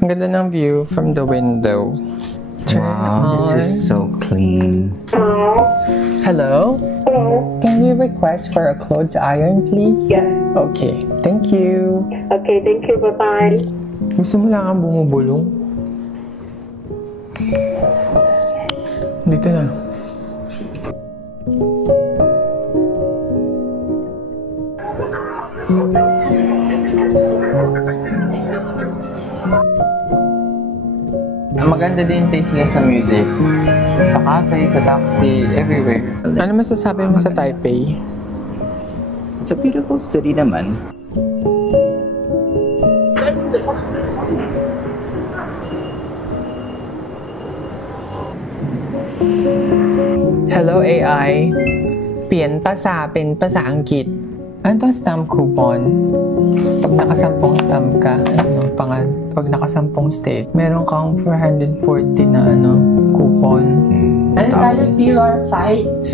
Ang ganda ng view from the window. Wow, this is so clean. Hello? Hello? Can we request for a clothes iron, please? Yes. Okay, thank you. Okay, thank you. Bye-bye. Gusto mo lang ang bumubulong? Dito na. Maganda din taste niya sa music. Sa cafe, sa taxi, everywhere. Ano masasabi mo sa Taipei? It's a beautiful city naman. Hello AI เปลี่ยนภาษาเป็นภาษาอังกฤษ Ano to stamp coupon? Pag nakasampung stamp ka, pag nakasampung steak, meron kang 440 na coupon. Ano tayo, pill or fight?